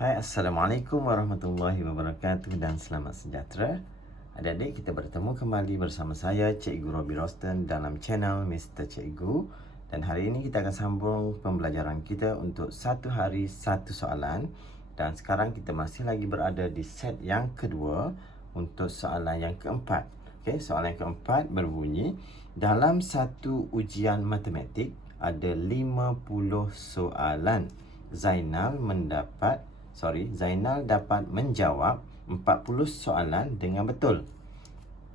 Hai, Assalamualaikum warahmatullahi wabarakatuh dan selamat sejahtera. Adik-adik, kita bertemu kembali bersama saya, Cikgu Robi Rosten dalam channel Mr. Cikgu. Dan hari ini kita akan sambung pembelajaran kita untuk satu hari satu soalan. Dan sekarang kita masih lagi berada di set yang kedua untuk soalan yang keempat. Okey, soalan yang keempat berbunyi, dalam satu ujian matematik ada 50 soalan. Zainal dapat menjawab 40 soalan dengan betul.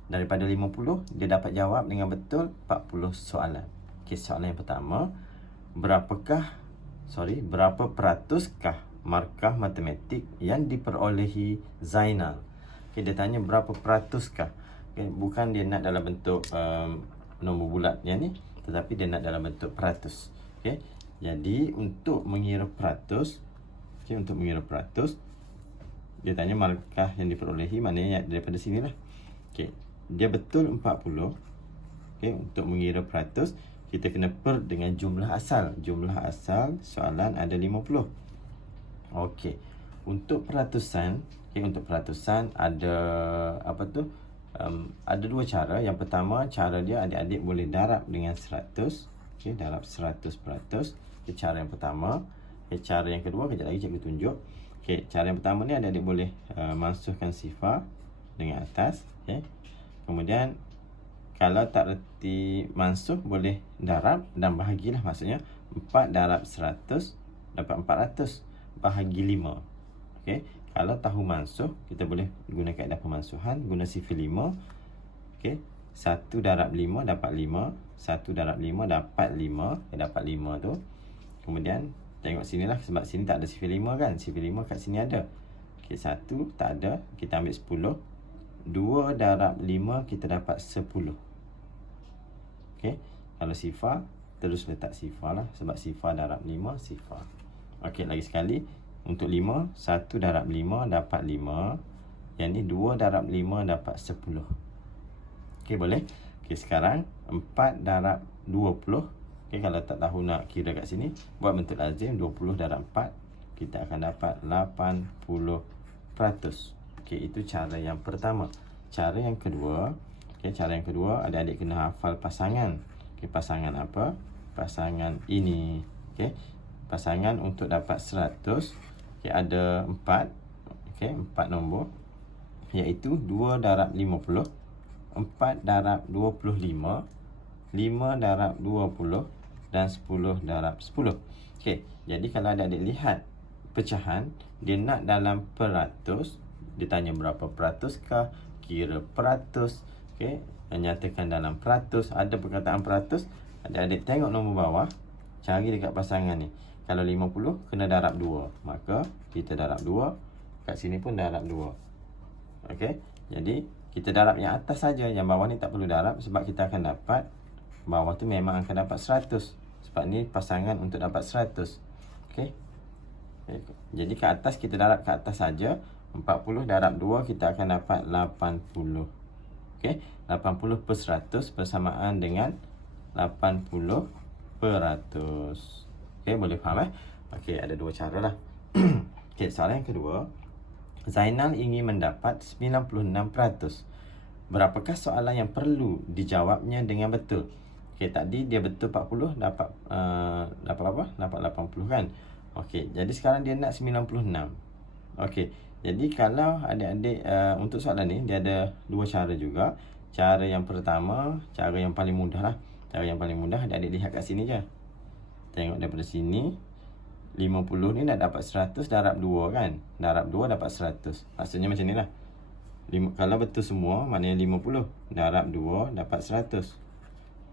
Daripada 50, dia dapat jawab dengan betul 40 soalan. Okey, soalan yang pertama, berapa peratuskah markah matematik yang diperolehi Zainal? Okey, dia tanya berapa peratuskah. Okay, bukan dia nak dalam bentuk nombor bulat yang ni, tetapi dia nak dalam bentuk peratus. Okey, jadi untuk mengira peratus, dia tanya markah yang diperolehi, maknanya daripada sinilah. Okey, dia betul 40. Okey, untuk mengira peratus, kita kena per dengan jumlah asal. Jumlah asal soalan ada 50. Okey, untuk peratusan, ada ada dua cara. Yang pertama, cara dia adik-adik boleh darab dengan 100. Okey, darab 100%. Itu cara yang pertama. Okay, cara yang kedua, kejap lagi cikgu tunjuk. Okay, cara yang pertama ni adik-adik boleh masukkan sifar dengan atas. Okay. Kemudian kalau tak reti mansuh, boleh darab dan bahagilah. Maksudnya 4 darab 100 dapat 400 bahagi 5. Okay. Kalau tahu mansuh, kita boleh guna kaedah pemansuhan, guna sifar 5. Okay. 1 darab 5 dapat 5. 1 darab 5 dapat 5. Dapat 5 tu. Kemudian tengok sini lah, sebab sini tak ada sifar 5 kan. Sifar 5 kat sini ada. Okey, 1 tak ada, kita ambil 10. 2 darab 5 kita dapat 10. Okey, kalau sifar terus letak sifar lah, sebab sifar darab 5 sifar. Okey, lagi sekali. Untuk 5, 1 darab 5 dapat 5. Yang ni 2 darab 5 dapat 10. Okey, boleh. Okey, sekarang 4 darab 20. Okay, kalau tak tahu nak kira kat sini, buat bentuk lazim. 20 darab 4, kita akan dapat 80%. Okay, itu cara yang pertama. Cara yang kedua, adik-adik kena hafal pasangan. Okay, pasangan apa? Pasangan ini. Okay, pasangan untuk dapat 100. Okay, ada 4. Okay, 4 nombor. Iaitu 2 darab 50, 4 darab 25, 5 darab 20 dan 10 darab 10. Okey, jadi kalau adik-adik lihat pecahan, dia nak dalam peratus, dia tanya berapa peratuskah, kira peratus. Okey, nyatakan dalam peratus, ada perkataan peratus. Adik-adik tengok nombor bawah, cari dekat pasangan ni. Kalau 50 kena darab 2, maka kita darab 2. Kat sini pun darab 2. Okey, jadi kita darab yang atas saja, yang bawah ni tak perlu darab, sebab kita akan dapat bawah tu memang akan dapat 100. Sebab ni pasangan untuk dapat 100. Okey. Jadi ke atas kita darab ke atas saja. 40 darab 2 kita akan dapat 80. Okey. 80 per 100 bersamaan dengan 80%. Okey, boleh faham Okey, ada dua cara lah. Okey, soalan yang kedua. Zainal ingin mendapat 96%. Berapakah soalan yang perlu dijawabnya dengan betul? Okey, tadi dia betul 40, dapat berapa? Dapat 80 kan? Okey, jadi sekarang dia nak 96. Okey, jadi kalau adik-adik untuk soalan ni, dia ada dua cara juga. Cara yang pertama, cara yang paling mudah lah. Cara yang paling mudah, adik-adik lihat kat sini je. Tengok daripada sini, 50 ni nak dapat 100 darab 2 kan? Darab 2 dapat 100. Maksudnya macam ni lah. Kalau betul semua, maknanya 50. Darab 2 dapat 100.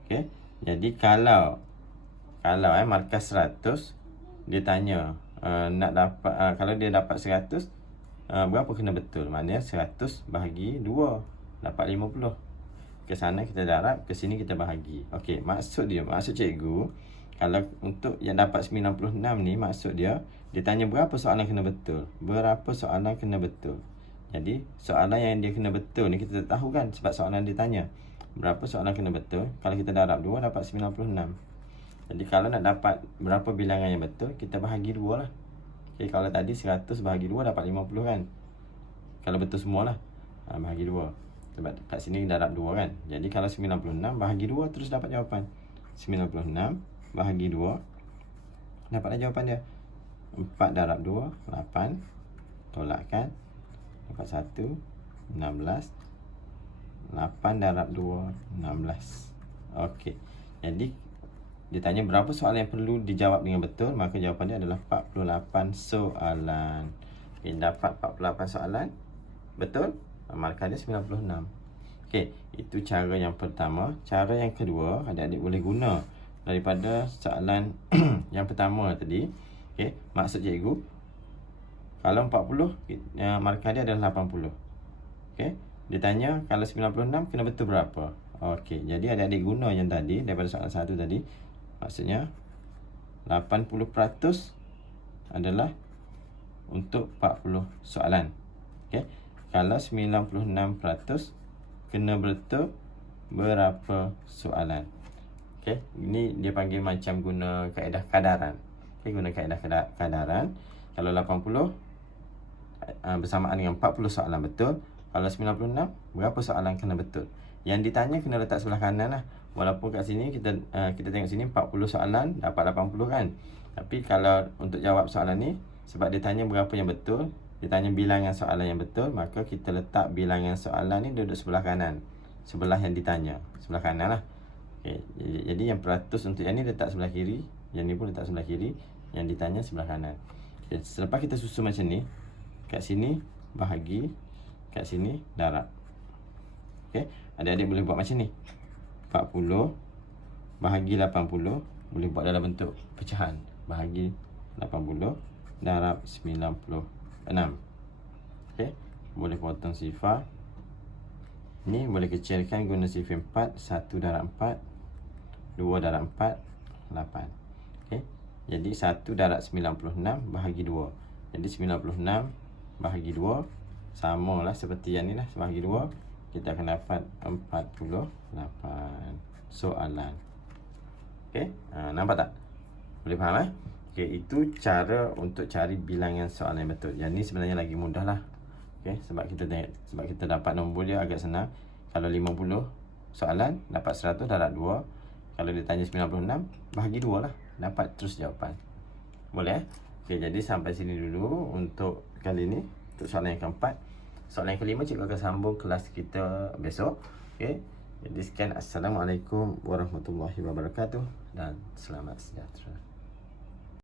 Okey, jadi kalau markah 100, dia tanya nak dapat kalau dia dapat 100, berapa kena betul? Maknanya 100 bahagi 2 dapat 50. Ke sana kita darab, ke sini kita bahagi. Okey, maksud cikgu, kalau untuk yang dapat 96 ni, maksud dia tanya berapa soalan kena betul. Berapa soalan kena betul. Jadi soalan yang dia kena betul ni kita tahu kan, sebab soalan dia tanya berapa soalan kena betul. Kalau kita darab 2 dapat 96. Jadi kalau nak dapat berapa bilangan yang betul, kita bahagi 2 lah. Okay, kalau tadi 100 bahagi 2 dapat 50 kan. Kalau betul semualah. Bahagi 2. Sebab kat sini darab 2 kan. Jadi kalau 96 bahagi 2 terus dapat jawapan. 96 bahagi 2. Dapatlah jawapan dia. 4 darab 2, 8. Tolakkan. Dapat 1, 16. 8 darab 2, 16. Okey. Jadi ditanya berapa soalan yang perlu dijawab dengan betul, maka jawapan dia adalah 48 soalan. Okay, dapat 48 soalan betul, markah dia 96. Okey, itu cara yang pertama. Cara yang kedua, adik-adik boleh guna daripada soalan yang pertama tadi. Okey, maksud cikgu, kalau 40, markah dia adalah 80. Okey, dia tanya kalau 96 kena betul berapa? Okey, jadi adik-adik guna yang tadi daripada soalan 1 tadi. Maksudnya 80% adalah untuk 40 soalan. Okey, kalau 96% kena betul berapa soalan? Okey, ini dia panggil macam guna kaedah kadaran. Okey, guna kaedah kadaran. Kalau 80 bersamaan dengan 40 soalan betul. Kalau 96, berapa soalan kena betul? Yang ditanya kena letak sebelah kanan lah. Walaupun kat sini kita tengok sini 40 soalan dapat 80 kan. Tapi kalau untuk jawab soalan ni, sebab dia tanya berapa yang betul, dia tanya bilangan soalan yang betul, maka kita letak bilangan soalan ni duduk sebelah kanan. Sebelah yang ditanya, sebelah kanan lah. Okay. Jadi yang peratus untuk yang ni letak sebelah kiri, yang ni pun letak sebelah kiri, yang ditanya sebelah kanan. Okay. Selepas kita susun macam ni, kat sini bahagi, kat sini darab. Okey, adik-adik boleh buat macam ni. 40 bahagi 80 boleh buat dalam bentuk pecahan. Bahagi 80 darab 96. Okey, boleh potong sifar. Ni boleh kecilkan guna sifar 4. 1 darab 4, 2 darab 4, 8. Okey, jadi 1 darab 96 bahagi 2. Jadi 96 bahagi 2 samalah seperti yang ni lah, bahagi 2 kita akan dapat 48 soalan. Okey, nampak tak? Boleh faham eh? Okey, itu cara untuk cari bilangan soalan yang betul. Yang ni sebenarnya lagi mudah lah. Okey, sebab kita dapat nombor dia agak senang. Kalau 50 soalan dapat 100 darab 2. Kalau ditanya 96 bahagi 2 lah, dapat terus jawapan. Boleh eh? Okey, jadi sampai sini dulu untuk kali ni, untuk soalan yang keempat. Soalan yang kelima cikgu akan sambung kelas kita besok. Okey. Jadi sekian, assalamualaikum warahmatullahi wabarakatuh dan selamat sejahtera.